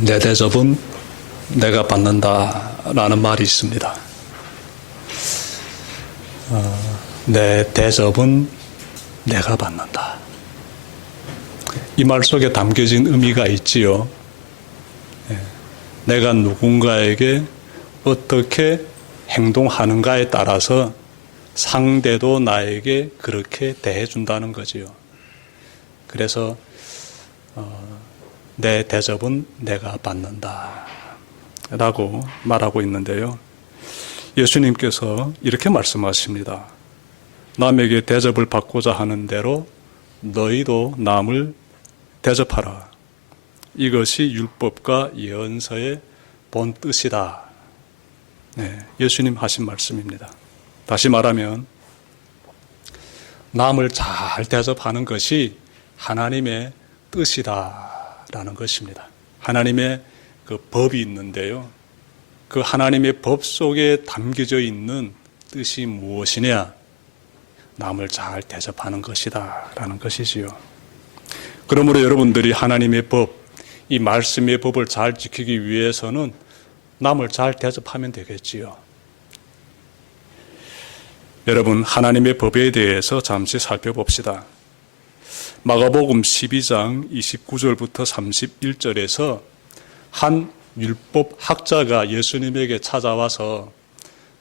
내 대접은 내가 받는다라는 말이 있습니다. 내 대접은 내가 받는다. 이 말 속에 담겨진 의미가 있지요. 내가 누군가에게 어떻게 행동하는가에 따라서 상대도 나에게 그렇게 대해준다는 거지요. 그래서 내 대접은 내가 받는다 라고 말하고 있는데요. 예수님께서 이렇게 말씀하십니다. 남에게 대접을 받고자 하는 대로 너희도 남을 대접하라. 이것이 율법과 예언서의 본 뜻이다. 예수님 하신 말씀입니다. 다시 말하면 남을 잘 대접하는 것이 하나님의 뜻이다라는 것입니다. 하나님의 그 법이 있는데요. 그 하나님의 법 속에 담겨져 있는 뜻이 무엇이냐? 남을 잘 대접하는 것이다라는 것이지요. 그러므로 여러분들이 하나님의 법, 이 말씀의 법을 잘 지키기 위해서는 남을 잘 대접하면 되겠지요. 여러분, 하나님의 법에 대해서 잠시 살펴봅시다. 마가복음 12장 29절부터 31절에서 한 율법 학자가 예수님에게 찾아와서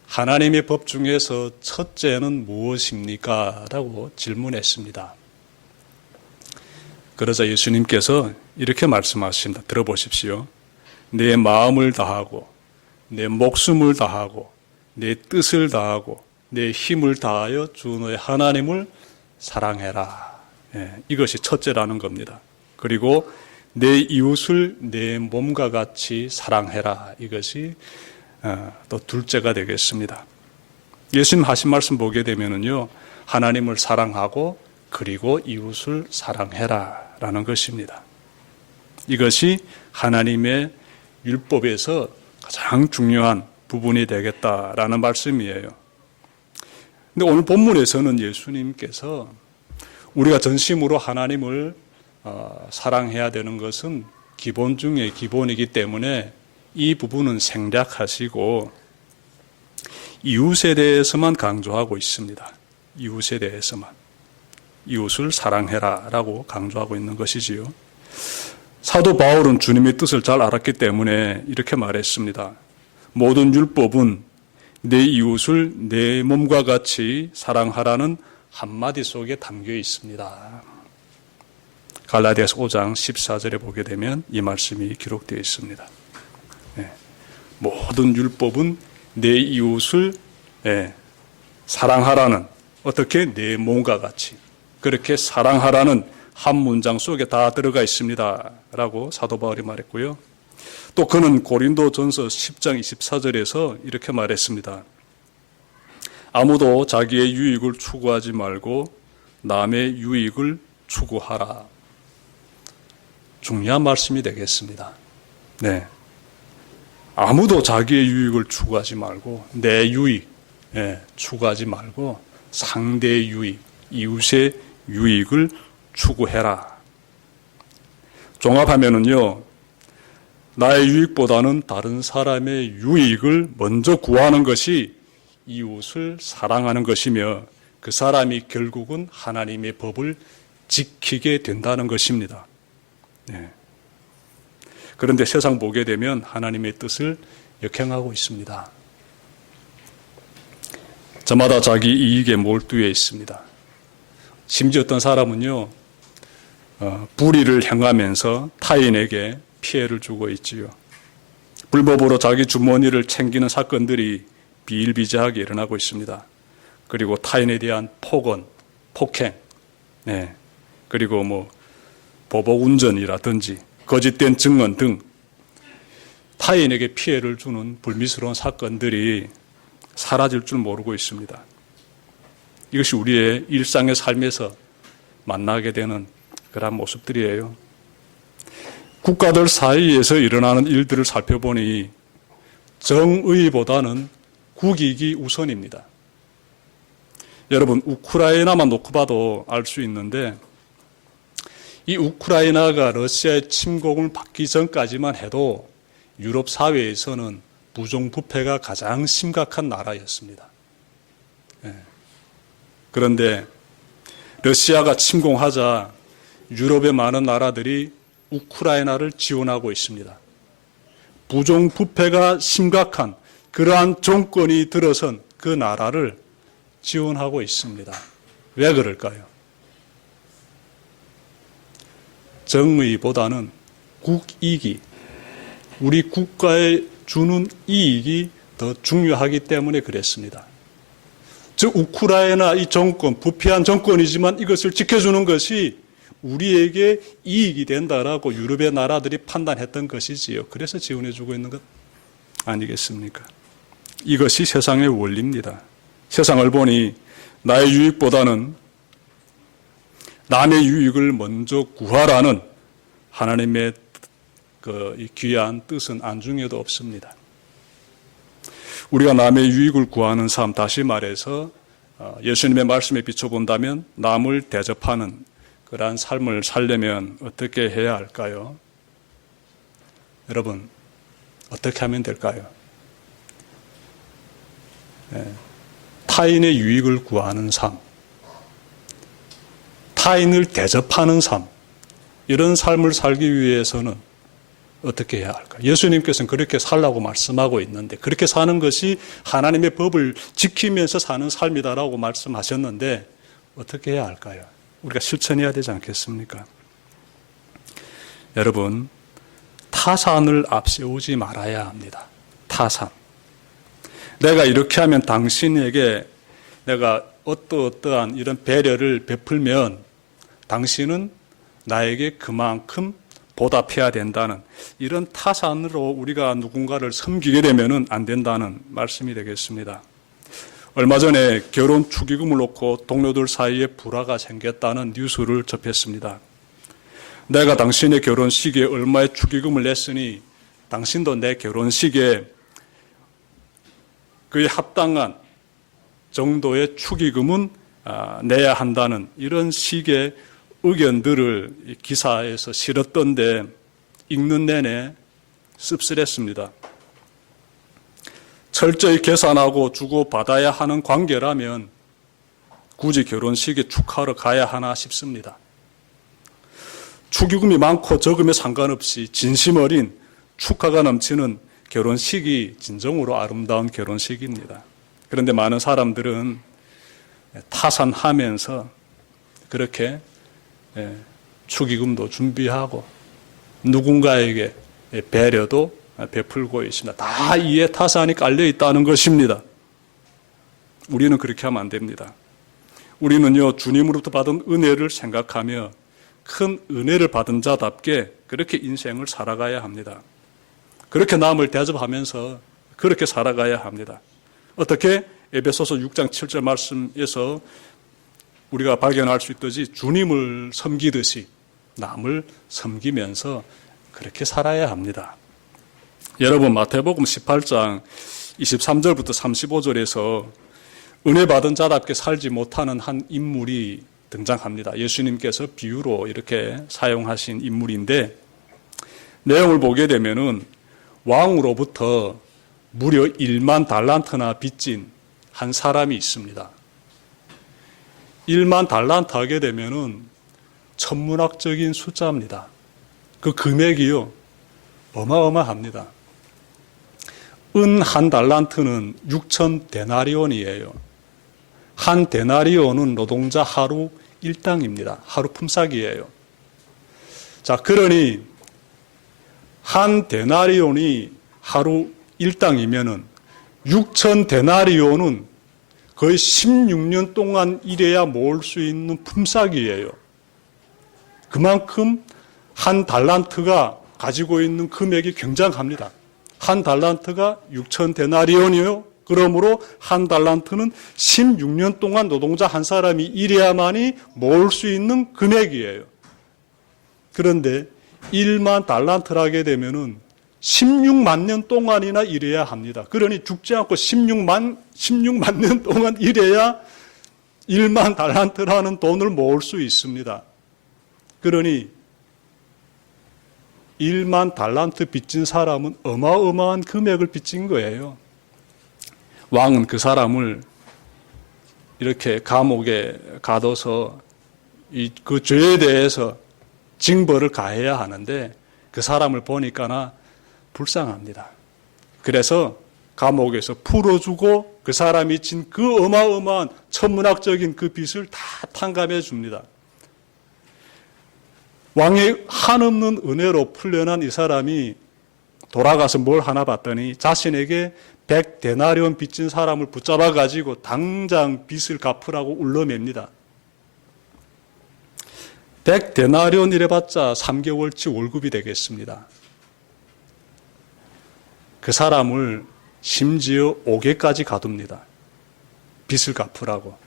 하나님의 법 중에서 첫째는 무엇입니까? 라고 질문했습니다. 그러자 예수님께서 이렇게 말씀하십니다. 들어보십시오. 내 마음을 다하고 내 목숨을 다하고 내 뜻을 다하고 내 힘을 다하여 주 너의 하나님을 사랑해라. 이것이 첫째라는 겁니다. 그리고 내 이웃을 내 몸과 같이 사랑해라. 이것이 또 둘째가 되겠습니다. 예수님 하신 말씀 보게 되면은요, 하나님을 사랑하고 그리고 이웃을 사랑해라 라는 것입니다. 이것이 하나님의 율법에서 가장 중요한 부분이 되겠다라는 말씀이에요. 근데 오늘 본문에서는 예수님께서 우리가 전심으로 하나님을 사랑해야 되는 것은 기본 중에 기본이기 때문에 이 부분은 생략하시고 이웃에 대해서만 강조하고 있습니다. 이웃에 대해서만. 이웃을 사랑해라 라고 강조하고 있는 것이지요. 사도 바울은 주님의 뜻을 잘 알았기 때문에 이렇게 말했습니다. 모든 율법은 내 이웃을 내 몸과 같이 사랑하라는 한마디 속에 담겨 있습니다. 갈라디아서 5장 14절에 보게 되면 이 말씀이 기록되어 있습니다. 모든 율법은 내 이웃을 사랑하라는, 어떻게? 내 몸과 같이 그렇게 사랑하라는 한 문장 속에 다 들어가 있습니다 라고 사도 바울이 말했고요. 또 그는 고린도전서 10장 24절에서 이렇게 말했습니다. 아무도 자기의 유익을 추구하지 말고 남의 유익을 추구하라. 중요한 말씀이 되겠습니다. 아무도 자기의 유익을 추구하지 말고 내 유익 추구하지 말고 상대의 유익, 이웃의 유익을 추구해라. 종합하면은요, 나의 유익보다는 다른 사람의 유익을 먼저 구하는 것이 이웃을 사랑하는 것이며 그 사람이 결국은 하나님의 법을 지키게 된다는 것입니다. 그런데 세상 보게 되면 하나님의 뜻을 역행하고 있습니다. 저마다 자기 이익에 몰두해 있습니다. 심지어 어떤 사람은요, 불의를 행하면서 타인에게 피해를 주고 있지요. 불법으로 자기 주머니를 챙기는 사건들이 비일비재하게 일어나고 있습니다. 그리고 타인에 대한 폭언, 폭행, 그리고 보복운전이라든지 거짓된 증언 등 타인에게 피해를 주는 불미스러운 사건들이 사라질 줄 모르고 있습니다. 이것이 우리의 일상의 삶에서 만나게 되는 그런 모습들이에요. 국가들 사이에서 일어나는 일들을 살펴보니 정의보다는 국익이 우선입니다. 여러분, 우크라이나만 놓고 봐도 알 수 있는데 이 우크라이나가 러시아의 침공을 받기 전까지만 해도 유럽 사회에서는 부정부패가 가장 심각한 나라였습니다. 그런데 러시아가 침공하자 유럽의 많은 나라들이 우크라이나를 지원하고 있습니다. 부정부패가 심각한 그러한 정권이 들어선 그 나라를 지원하고 있습니다. 왜 그럴까요? 정의보다는 국익이, 우리 국가에 주는 이익이 더 중요하기 때문에 그랬습니다. 즉 우크라이나 이 정권, 부패한 정권이지만 이것을 지켜주는 것이 우리에게 이익이 된다라고 유럽의 나라들이 판단했던 것이지요. 그래서 지원해주고 있는 것 아니겠습니까? 이것이 세상의 원리입니다. 세상을 보니 나의 유익보다는 남의 유익을 먼저 구하라는 하나님의 그 귀한 뜻은 안중에도 없습니다. 우리가 남의 유익을 구하는 삶, 다시 말해서 예수님의 말씀에 비춰본다면 남을 대접하는 그러한 삶을 살려면 어떻게 해야 할까요? 여러분, 어떻게 하면 될까요? 타인의 유익을 구하는 삶, 타인을 대접하는 삶, 이런 삶을 살기 위해서는 어떻게 해야 할까요? 예수님께서는 그렇게 살라고 말씀하고 있는데, 그렇게 사는 것이 하나님의 법을 지키면서 사는 삶이다라고 말씀하셨는데 어떻게 해야 할까요? 우리가 실천해야 되지 않겠습니까? 여러분, 타산을 앞세우지 말아야 합니다. 타산. 내가 이렇게 하면 당신에게 내가 어떠한 이런 배려를 베풀면 당신은 나에게 그만큼 보답해야 된다는 이런 타산으로 우리가 누군가를 섬기게 되면 안 된다는 말씀이 되겠습니다. 얼마 전에 결혼 축의금을 놓고 동료들 사이에 불화가 생겼다는 뉴스를 접했습니다. 내가 당신의 결혼식에 얼마의 축의금을 냈으니 당신도 내 결혼식에 그에 합당한 정도의 축의금은 내야 한다는 이런 식의 의견들을 기사에서 실었던데 읽는 내내 씁쓸했습니다. 철저히 계산하고 주고받아야 하는 관계라면 굳이 결혼식에 축하하러 가야 하나 싶습니다. 축의금이 많고 적음에 상관없이 진심 어린 축하가 넘치는 결혼식이 진정으로 아름다운 결혼식입니다. 그런데 많은 사람들은 타산하면서 그렇게 축의금도 준비하고 누군가에게 배려도 베풀고 있습니다. 다 이에 타산이 깔려 있다는 것입니다. 우리는 그렇게 하면 안 됩니다. 우리는요, 주님으로부터 받은 은혜를 생각하며 큰 은혜를 받은 자답게 그렇게 인생을 살아가야 합니다. 그렇게 남을 대접하면서 그렇게 살아가야 합니다. 어떻게? 에베소서 6장 7절 말씀에서 우리가 발견할 수 있듯이 주님을 섬기듯이 남을 섬기면서 그렇게 살아야 합니다. 여러분, 마태복음 18장 23절부터 35절에서 은혜 받은 자답게 살지 못하는 한 인물이 등장합니다. 예수님께서 비유로 이렇게 사용하신 인물인데 내용을 보게 되면은 왕으로부터 무려 1만 달란트나 빚진 한 사람이 있습니다. 1만 달란트 하게 되면은 천문학적인 숫자입니다. 그 금액이요, 어마어마합니다. 은 한 달란트는 6천 데나리온이에요. 한 데나리온은 노동자 하루 일당입니다. 하루 품삯이에요. 자, 그러니 한 데나리온이 하루 일당이면은 6천 데나리온은 거의 16년 동안 일해야 모을 수 있는 품삯이에요. 그만큼 한 달란트가 가지고 있는 금액이 굉장합니다. 한 달란트가 6천 데나리온이요. 그러므로 한 달란트는 16년 동안 노동자 한 사람이 일해야만이 모을 수 있는 금액이에요. 그런데 1만 달란트를 하게 되면은 16만 년 동안이나 일해야 합니다. 그러니 죽지 않고 16만 년 동안 일해야 1만 달란트라는 돈을 모을 수 있습니다. 그러니 1만 달란트 빚진 사람은 어마어마한 금액을 빚진 거예요. 왕은 그 사람을 이렇게 감옥에 가둬서 그 죄에 대해서 징벌을 가해야 하는데 그 사람을 보니까나 불쌍합니다. 그래서 감옥에서 풀어주고 그 사람이 진 그 어마어마한 천문학적인 그 빚을 다 탕감해 줍니다. 왕의 한없는 은혜로 풀려난 이 사람이 돌아가서 뭘 하나 봤더니 자신에게 100데나리온 빚진 사람을 붙잡아 가지고 당장 빚을 갚으라고 울러맵니다. 100데나리온 이래봤자 3개월치 월급이 되겠습니다. 그 사람을 심지어 옥에까지 가둡니다. 빚을 갚으라고.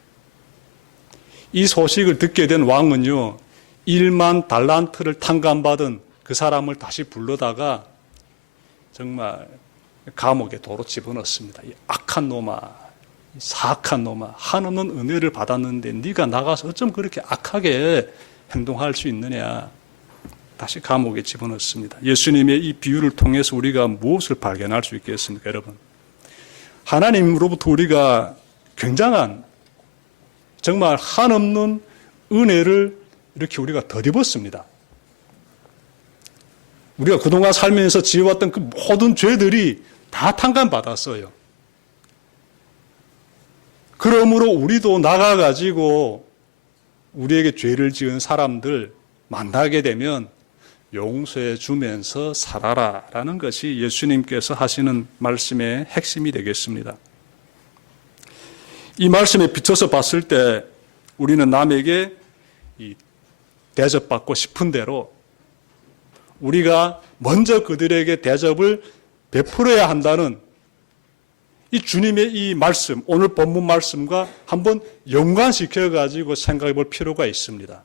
이 소식을 듣게 된 왕은요, 1만 달란트를 탕감받은 그 사람을 다시 불러다가 정말 감옥에 도로 집어넣습니다. 이 악한 놈아, 사악한 놈아, 한없는 은혜를 받았는데 네가 나가서 어쩜 그렇게 악하게 행동할 수 있느냐. 다시 감옥에 집어넣습니다. 예수님의 이 비유를 통해서 우리가 무엇을 발견할 수 있겠습니까, 여러분? 하나님으로부터 우리가 굉장한 정말 한없는 은혜를 이렇게 우리가 덧입었습니다. 우리가 그동안 살면서 지어왔던 그 모든 죄들이 다 탕감받았어요. 그러므로 우리도 나가가지고 우리에게 죄를 지은 사람들 만나게 되면 용서해 주면서 살아라라는 것이 예수님께서 하시는 말씀의 핵심이 되겠습니다. 이 말씀에 비춰서 봤을 때 우리는 남에게 대접받고 싶은 대로 우리가 먼저 그들에게 대접을 베풀어야 한다는 이 주님의 이 말씀, 오늘 본문 말씀과 한번 연관시켜가지고 생각해 볼 필요가 있습니다.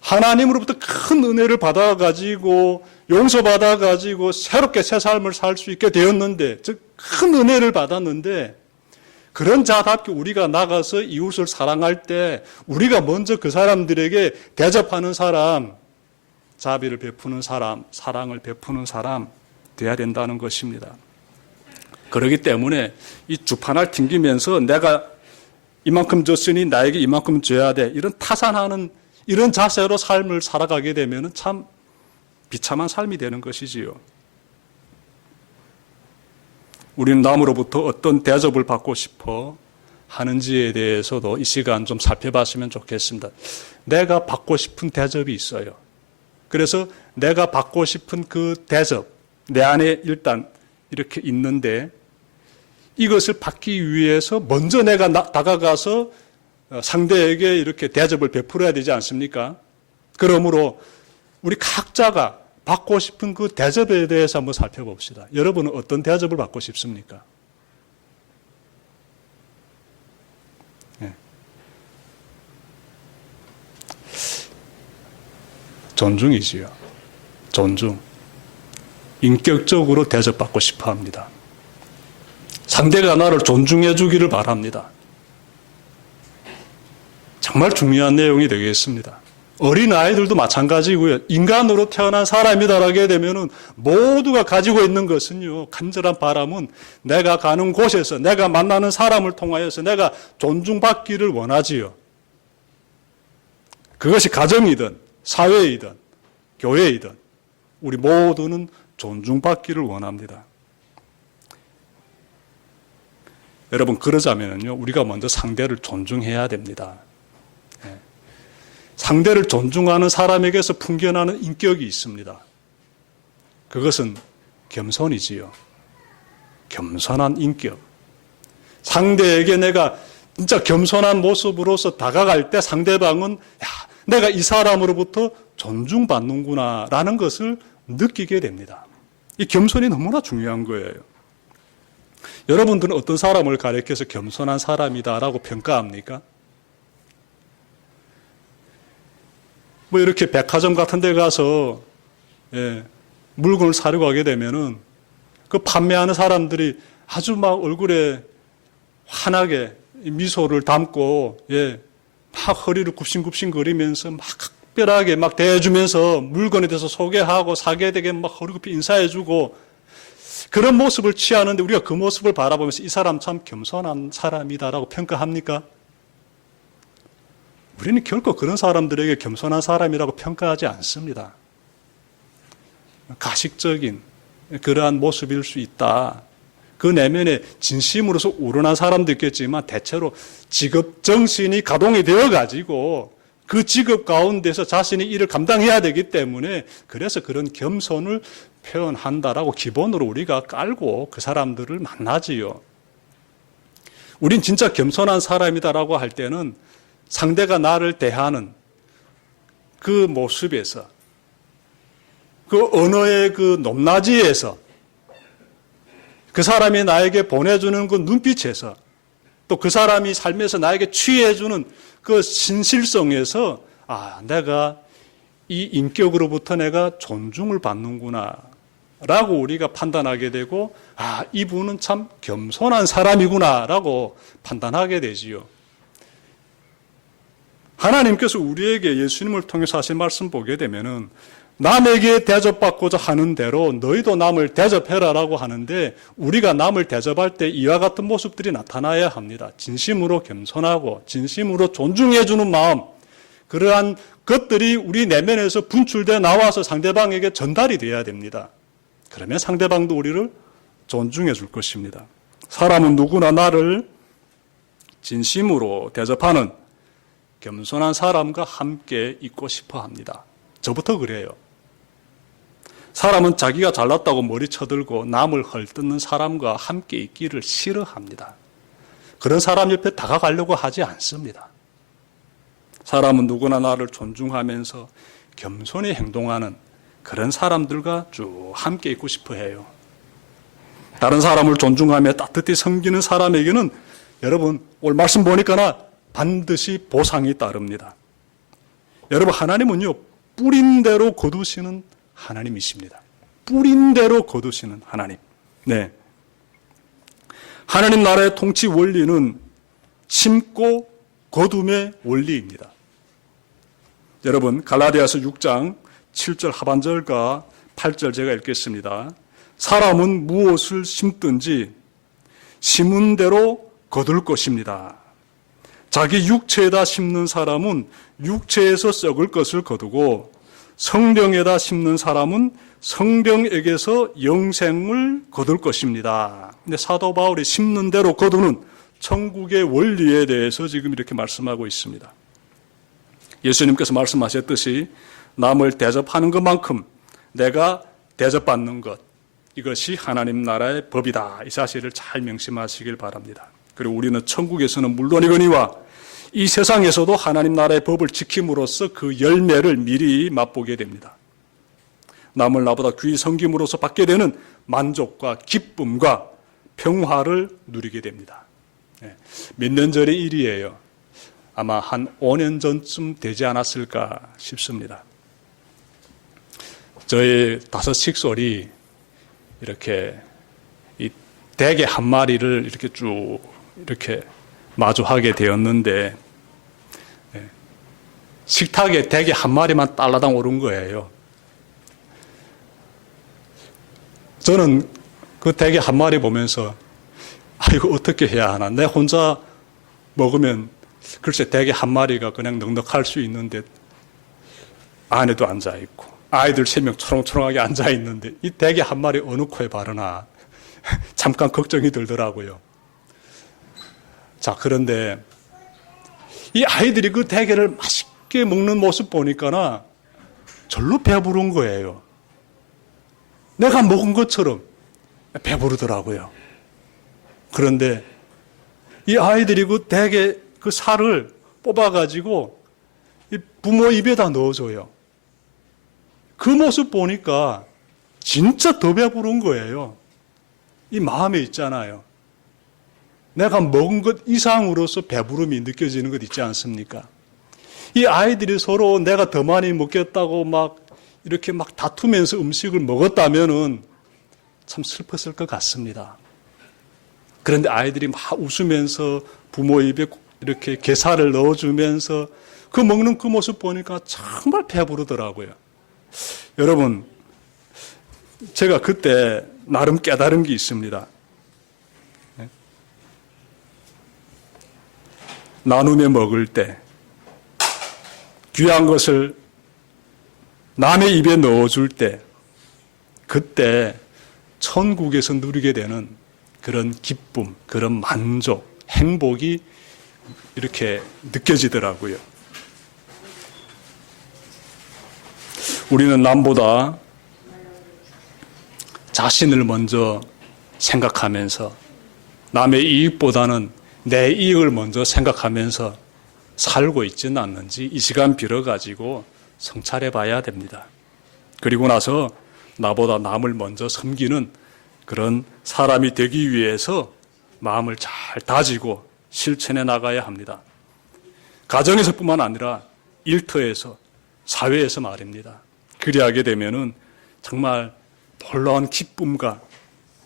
하나님으로부터 큰 은혜를 받아가지고 용서받아가지고 새롭게 새 삶을 살 수 있게 되었는데, 즉 큰 은혜를 받았는데 그런 자답게 우리가 나가서 이웃을 사랑할 때 우리가 먼저 그 사람들에게 대접하는 사람, 자비를 베푸는 사람, 사랑을 베푸는 사람 돼야 된다는 것입니다. 그렇기 때문에 이 주판을 튕기면서 내가 이만큼 줬으니 나에게 이만큼 줘야 돼, 이런 타산하는 이런 자세로 삶을 살아가게 되면 참 비참한 삶이 되는 것이지요. 우리는 남으로부터 어떤 대접을 받고 싶어 하는지에 대해서도 이 시간 좀 살펴봤으면 좋겠습니다. 내가 받고 싶은 대접이 있어요. 그래서 내가 받고 싶은 그 대접, 내 안에 일단 이렇게 있는데 이것을 받기 위해서 먼저 내가 다가가서 상대에게 이렇게 대접을 베풀어야 되지 않습니까? 그러므로 우리 각자가 받고 싶은 그 대접에 대해서 한번 살펴봅시다. 여러분은 어떤 대접을 받고 싶습니까? 네. 존중이지요. 존중. 인격적으로 대접받고 싶어 합니다. 상대가 나를 존중해 주기를 바랍니다. 정말 중요한 내용이 되겠습니다. 어린 아이들도 마찬가지고요. 인간으로 태어난 사람이다라게 되면은 모두가 가지고 있는 것은요, 간절한 바람은 내가 가는 곳에서, 내가 만나는 사람을 통하여서 내가 존중받기를 원하지요. 그것이 가정이든 사회이든 교회이든 우리 모두는 존중받기를 원합니다. 여러분, 그러자면요, 우리가 먼저 상대를 존중해야 됩니다. 상대를 존중하는 사람에게서 풍겨나는 인격이 있습니다. 그것은 겸손이지요. 겸손한 인격. 상대에게 내가 진짜 겸손한 모습으로서 다가갈 때 상대방은 야, 내가 이 사람으로부터 존중받는구나 라는 것을 느끼게 됩니다. 이 겸손이 너무나 중요한 거예요. 여러분들은 어떤 사람을 가리켜서 겸손한 사람이다라고 평가합니까? 뭐 이렇게 백화점 같은 데 가서 물건을 사려고 하게 되면은 그 판매하는 사람들이 아주 막 얼굴에 환하게 미소를 담고 막 허리를 굽신굽신 거리면서 막 특별하게 막 대해주면서 물건에 대해서 소개하고 사계에게 막 허리굽이 인사해주고 그런 모습을 취하는데 우리가 그 모습을 바라보면서 이 사람 참 겸손한 사람이다라고 평가합니까? 우리는 결코 그런 사람들에게 겸손한 사람이라고 평가하지 않습니다. 가식적인 그러한 모습일 수 있다. 그 내면에 진심으로서 우러난 사람도 있겠지만 대체로 직업 정신이 가동이 되어가지고 그 직업 가운데서 자신이 일을 감당해야 되기 때문에 그래서 그런 겸손을 표현한다라고 기본으로 우리가 깔고 그 사람들을 만나지요. 우린 진짜 겸손한 사람이다라고 할 때는 상대가 나를 대하는 그 모습에서 그 언어의 그 높낮이에서 그 사람이 나에게 보내주는 그 눈빛에서 또 그 사람이 삶에서 나에게 취해주는 그 신실성에서 내가 이 인격으로부터 내가 존중을 받는구나 라고 우리가 판단하게 되고 이분은 참 겸손한 사람이구나 라고 판단하게 되지요. 하나님께서 우리에게 예수님을 통해서 하신 말씀 보게 되면은 남에게 대접받고자 하는 대로 너희도 남을 대접해라라고 하는데 우리가 남을 대접할 때 이와 같은 모습들이 나타나야 합니다. 진심으로 겸손하고 진심으로 존중해주는 마음, 그러한 것들이 우리 내면에서 분출되어 나와서 상대방에게 전달이 되어야 됩니다. 그러면 상대방도 우리를 존중해 줄 것입니다. 사람은 누구나 나를 진심으로 대접하는 겸손한 사람과 함께 있고 싶어 합니다. 저부터 그래요. 사람은 자기가 잘났다고 머리 쳐들고 남을 헐뜯는 사람과 함께 있기를 싫어합니다. 그런 사람 옆에 다가가려고 하지 않습니다. 사람은 누구나 나를 존중하면서 겸손히 행동하는 그런 사람들과 쭉 함께 있고 싶어 해요. 다른 사람을 존중하며 따뜻히 섬기는 사람에게는 여러분 오늘 말씀 보니까 반드시 보상이 따릅니다. 여러분 하나님은요 뿌린 대로 거두시는 하나님이십니다. 뿌린 대로 거두시는 하나님. 네. 하나님 나라의 통치 원리는 심고 거둠의 원리입니다. 여러분 갈라디아서 6장 7절 하반절과 8절 제가 읽겠습니다. 사람은 무엇을 심든지 심은 대로 거둘 것입니다. 자기 육체에다 심는 사람은 육체에서 썩을 것을 거두고 성령에다 심는 사람은 성령에게서 영생을 거둘 것입니다. 근데 사도 바울이 심는 대로 거두는 천국의 원리에 대해서 지금 이렇게 말씀하고 있습니다. 예수님께서 말씀하셨듯이 남을 대접하는 것만큼 내가 대접받는 것, 이것이 하나님 나라의 법이다. 이 사실을 잘 명심하시길 바랍니다. 그리고 우리는 천국에서는 물론이거니와 이 세상에서도 하나님 나라의 법을 지킴으로써 그 열매를 미리 맛보게 됩니다. 남을 나보다 귀히 섬김으로써 받게 되는 만족과 기쁨과 평화를 누리게 됩니다. 몇 년 전의 일이에요. 아마 한 5년 전쯤 되지 않았을까 싶습니다. 저희 5씩솔이 이렇게 이 대게 한 마리를 이렇게 쭉 이렇게 마주하게 되었는데 식탁에 대게 한 마리만 딸라당 오른 거예요. 저는 그 대게 한 마리 보면서 이거 어떻게 해야 하나. 내 혼자 먹으면 글쎄 대게 한 마리가 그냥 넉넉할 수 있는데 안에도 앉아있고 아이들 3명 초롱초롱하게 앉아있는데 이 대게 한 마리 어느 코에 바르나 잠깐 걱정이 들더라고요. 자, 그런데 이 아이들이 그 대게를 맛있게 먹는 모습 보니까 절로 배부른 거예요. 내가 먹은 것처럼 배부르더라고요. 그런데 이 아이들이 그 대게 그 살을 뽑아가지고 이 부모 입에다 넣어줘요. 그 모습 보니까 진짜 더 배부른 거예요. 이 마음에 있잖아요. 내가 먹은 것 이상으로서 배부름이 느껴지는 것 있지 않습니까? 이 아이들이 서로 내가 더 많이 먹겠다고 막 이렇게 막 다투면서 음식을 먹었다면은 참 슬펐을 것 같습니다. 그런데 아이들이 막 웃으면서 부모 입에 이렇게 게살을 넣어주면서 그 먹는 그 모습 보니까 정말 배부르더라고요. 여러분, 제가 그때 나름 깨달은 게 있습니다. 나누며 먹을 때 귀한 것을 남의 입에 넣어줄 때 그때 천국에서 누리게 되는 그런 기쁨, 그런 만족, 행복이 이렇게 느껴지더라고요. 우리는 남보다 자신을 먼저 생각하면서 남의 이익보다는 내 이익을 먼저 생각하면서 살고 있지는 않는지 이 시간 빌어가지고 성찰해 봐야 됩니다. 그리고 나서 나보다 남을 먼저 섬기는 그런 사람이 되기 위해서 마음을 잘 다지고 실천해 나가야 합니다. 가정에서뿐만 아니라 일터에서, 사회에서 말입니다. 그리하게 되면은 정말 놀라운 기쁨과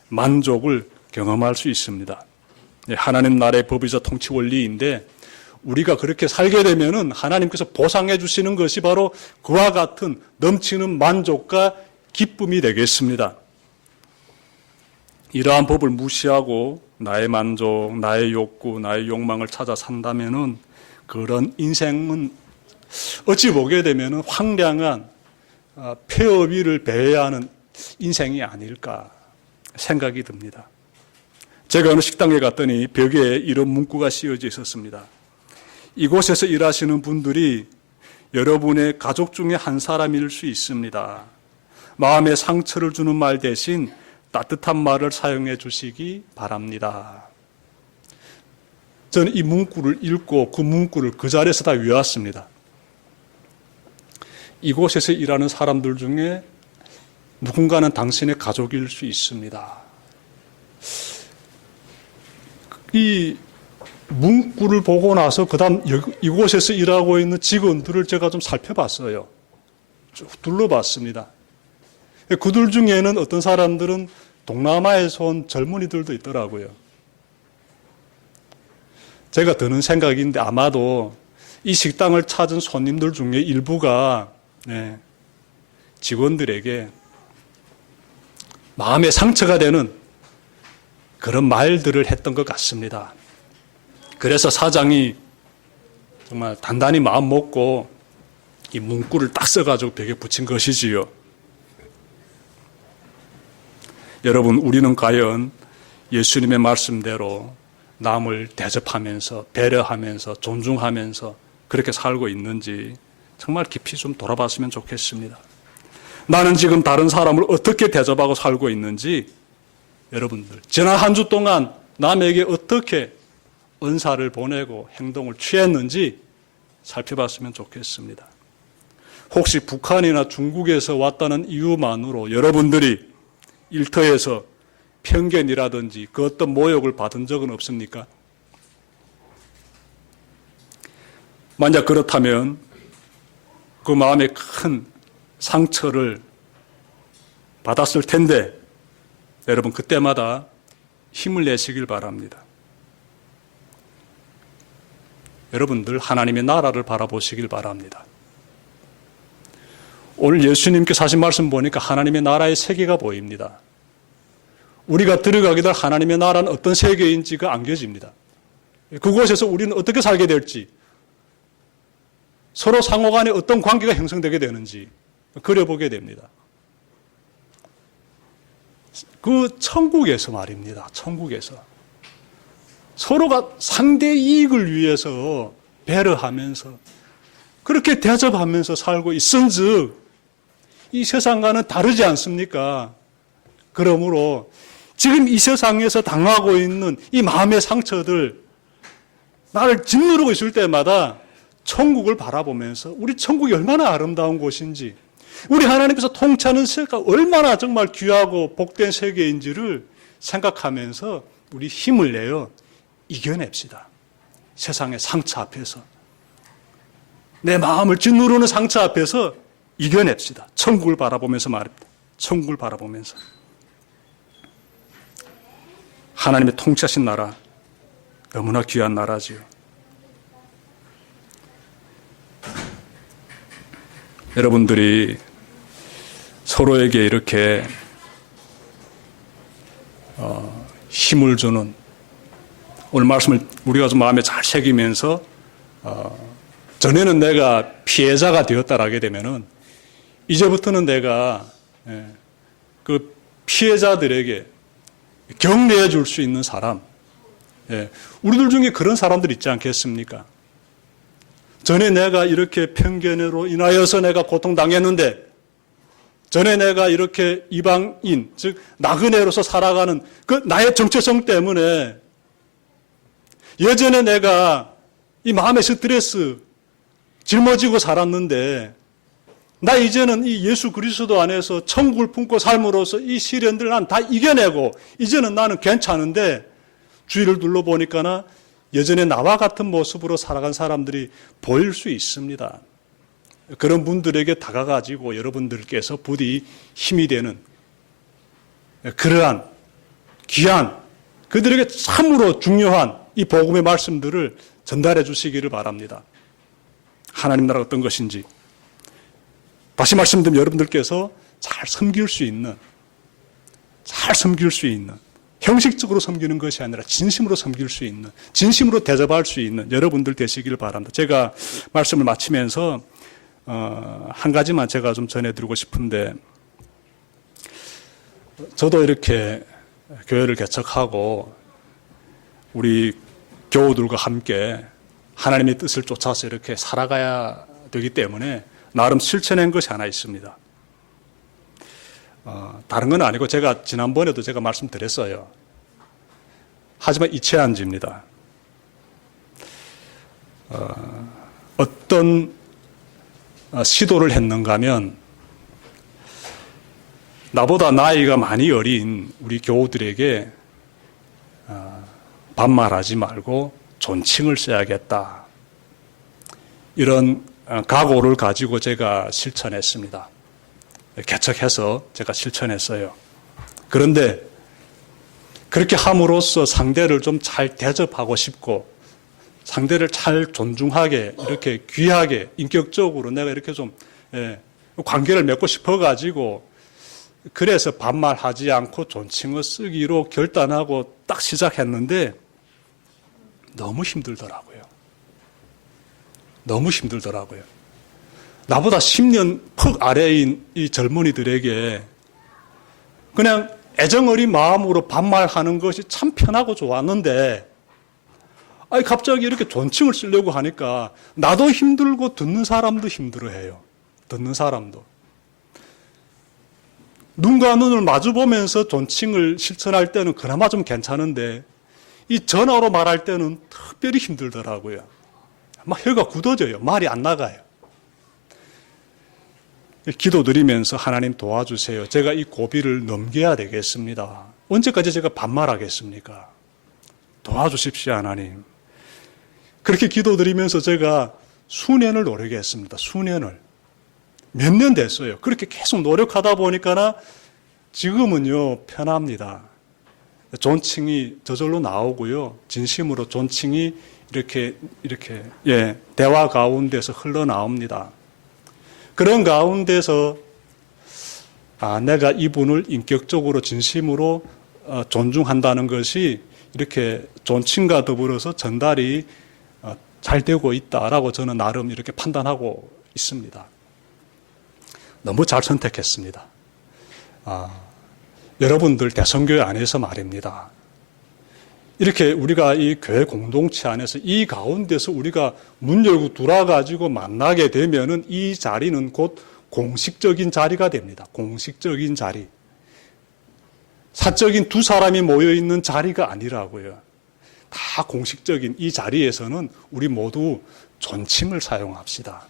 만족을 경험할 수 있습니다. 하나님 나라의 법이자 통치 원리인데 우리가 그렇게 살게 되면은 하나님께서 보상해 주시는 것이 바로 그와 같은 넘치는 만족과 기쁨이 되겠습니다. 이러한 법을 무시하고 나의 만족, 나의 욕구, 나의 욕망을 찾아 산다면은 그런 인생은 어찌 보게 되면은 황량한 폐허 위를 배회해야 하는 인생이 아닐까 생각이 듭니다. 제가 어느 식당에 갔더니 벽에 이런 문구가 씌어져 있었습니다. 이곳에서 일하시는 분들이 여러분의 가족 중에 한 사람일 수 있습니다. 마음에 상처를 주는 말 대신 따뜻한 말을 사용해 주시기 바랍니다. 저는 이 문구를 읽고 그 문구를 그 자리에서 다 외웠습니다. 이곳에서 일하는 사람들 중에 누군가는 당신의 가족일 수 있습니다. 이 문구를 보고 나서 그다음 이곳에서 일하고 있는 직원들을 제가 좀 살펴봤어요. 쭉 둘러봤습니다. 그들 중에는 어떤 사람들은 동남아에서 온 젊은이들도 있더라고요. 제가 드는 생각인데 아마도 이 식당을 찾은 손님들 중에 일부가 직원들에게 마음에 상처가 되는 그런 말들을 했던 것 같습니다. 그래서 사장이 정말 단단히 마음 먹고 이 문구를 딱 써가지고 벽에 붙인 것이지요. 여러분, 우리는 과연 예수님의 말씀대로 남을 대접하면서 배려하면서 존중하면서 그렇게 살고 있는지 정말 깊이 좀 돌아봤으면 좋겠습니다. 나는 지금 다른 사람을 어떻게 대접하고 살고 있는지 여러분들 지난 한 주 동안 남에게 어떻게 은사를 보내고 행동을 취했는지 살펴봤으면 좋겠습니다. 혹시 북한이나 중국에서 왔다는 이유만으로 여러분들이 일터에서 편견이라든지 그 어떤 모욕을 받은 적은 없습니까? 만약 그렇다면 그 마음에 큰 상처를 받았을 텐데 여러분 그때마다 힘을 내시길 바랍니다. 여러분들 하나님의 나라를 바라보시길 바랍니다. 오늘 예수님께서 하신 말씀 보니까 하나님의 나라의 세계가 보입니다. 우리가 들어가게 될 하나님의 나라는 어떤 세계인지가 안겨집니다. 그곳에서 우리는 어떻게 살게 될지, 서로 상호 간에 어떤 관계가 형성되게 되는지 그려보게 됩니다. 그 천국에서 말입니다. 천국에서. 서로가 상대 이익을 위해서 배려하면서 그렇게 대접하면서 살고 있은즉 이 세상과는 다르지 않습니까? 그러므로 지금 이 세상에서 당하고 있는 이 마음의 상처들 나를 짓누르고 있을 때마다 천국을 바라보면서 우리 천국이 얼마나 아름다운 곳인지 우리 하나님께서 통치하는 세계가 얼마나 정말 귀하고 복된 세계인지를 생각하면서 우리 힘을 내어 이겨냅시다. 세상의 상처 앞에서 내 마음을 짓누르는 상처 앞에서 이겨냅시다. 천국을 바라보면서 말입니다. 천국을 바라보면서 하나님의 통치하신 나라 너무나 귀한 나라지요. 여러분들이 서로에게 이렇게 힘을 주는 오늘 말씀을 우리가 좀 마음에 잘 새기면서 전에는 내가 피해자가 되었다라게 되면은 이제부터는 내가 그 피해자들에게 격려해 줄 수 있는 사람, 우리들 중에 그런 사람들 있지 않겠습니까? 전에 내가 이렇게 편견으로 인하여서 내가 고통당했는데, 전에 내가 이렇게 이방인, 즉 나그네로서 살아가는 그 나의 정체성 때문에 예전에 내가 이 마음의 스트레스 짊어지고 살았는데, 나 이제는 이 예수 그리스도 안에서 천국을 품고 삶으로써 이 시련들을 난 다 이겨내고 이제는 나는 괜찮은데, 주위를 둘러보니까 예전에 나와 같은 모습으로 살아간 사람들이 보일 수 있습니다. 그런 분들에게 다가가지고 여러분들께서 부디 힘이 되는 그러한 귀한, 그들에게 참으로 중요한 이 복음의 말씀들을 전달해 주시기를 바랍니다. 하나님 나라가 어떤 것인지 다시 말씀드리면 여러분들께서 잘 섬길 수 있는, 형식적으로 섬기는 것이 아니라 진심으로 섬길 수 있는, 진심으로 대접할 수 있는 여러분들 되시기를 바랍니다. 제가 말씀을 마치면서 한 가지만 제가 좀 전해드리고 싶은데, 저도 이렇게 교회를 개척하고 우리 교우들과 함께 하나님의 뜻을 쫓아서 이렇게 살아가야 되기 때문에 나름 실천한 것이 하나 있습니다. 다른 건 아니고 제가 지난번에도 제가 말씀드렸어요. 하지만 이체한지입니다. 어떤 시도를 했는가 하면 나보다 나이가 많이 어린 우리 교우들에게 반말하지 말고 존칭을 써야겠다. 이런 각오를 가지고 제가 실천했습니다. 개척해서 제가 실천했어요. 그런데 그렇게 함으로써 상대를 좀 잘 대접하고 싶고 상대를 잘 존중하게, 이렇게 귀하게, 인격적으로 내가 이렇게 좀 관계를 맺고 싶어가지고 그래서 반말하지 않고 존칭을 쓰기로 결단하고 딱 시작했는데 너무 힘들더라고요. 나보다 10년 퍽 아래인 이 젊은이들에게 그냥 애정어린 마음으로 반말하는 것이 참 편하고 좋았는데, 아니 갑자기 이렇게 존칭을 쓰려고 하니까 나도 힘들고 듣는 사람도 힘들어해요. 듣는 사람도. 눈과 눈을 마주보면서 존칭을 실천할 때는 그나마 좀 괜찮은데 이 전화로 말할 때는 특별히 힘들더라고요. 막 혀가 굳어져요. 말이 안 나가요. 기도드리면서 하나님 도와주세요. 제가 이 고비를 넘겨야 되겠습니다. 언제까지 제가 반말하겠습니까? 도와주십시오, 하나님. 그렇게 기도드리면서 제가 수년을 노력했습니다. 수년을. 몇 년 됐어요. 그렇게 계속 노력하다 보니까 지금은요, 편합니다. 존칭이 저절로 나오고요. 진심으로 존칭이 이렇게 대화 가운데서 흘러나옵니다. 그런 가운데서 내가 이분을 인격적으로 진심으로 존중한다는 것이 이렇게 존칭과 더불어서 전달이 잘 되고 있다라고 저는 나름 이렇게 판단하고 있습니다. 너무 잘 선택했습니다. 여러분들 대성교회 안에서 말입니다. 이렇게 우리가 이 교회 공동체 안에서 이 가운데서 우리가 문 열고 들어와가지고 만나게 되면은 이 자리는 곧 공식적인 자리가 됩니다. 공식적인 자리. 사적인 두 사람이 모여있는 자리가 아니라고요. 다 공식적인 이 자리에서는 우리 모두 존칭을 사용합시다.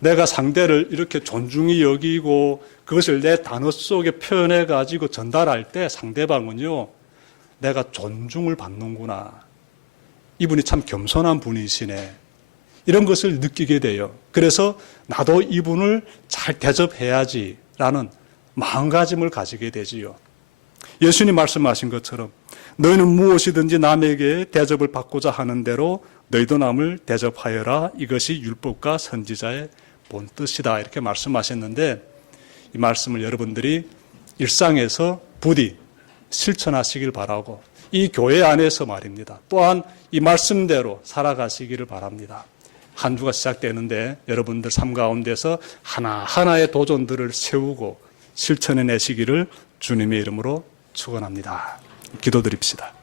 내가 상대를 이렇게 존중히 여기고 그것을 내 단어 속에 표현해가지고 전달할 때 상대방은요, 내가 존중을 받는구나. 이분이 참 겸손한 분이시네. 이런 것을 느끼게 돼요. 그래서 나도 이분을 잘 대접해야지라는 마음가짐을 가지게 되지요. 예수님 말씀하신 것처럼 너희는 무엇이든지 남에게 대접을 받고자 하는 대로 너희도 남을 대접하여라. 이것이 율법과 선지자의 본 뜻이다 이렇게 말씀하셨는데 이 말씀을 여러분들이 일상에서 부디 실천하시길 바라고 이 교회 안에서 말입니다. 또한 이 말씀대로 살아가시기를 바랍니다. 한 주가 시작되는데 여러분들 삶 가운데서 하나하나의 도전들을 세우고 실천해내시기를 주님의 이름으로 축원합니다. 기도드립시다.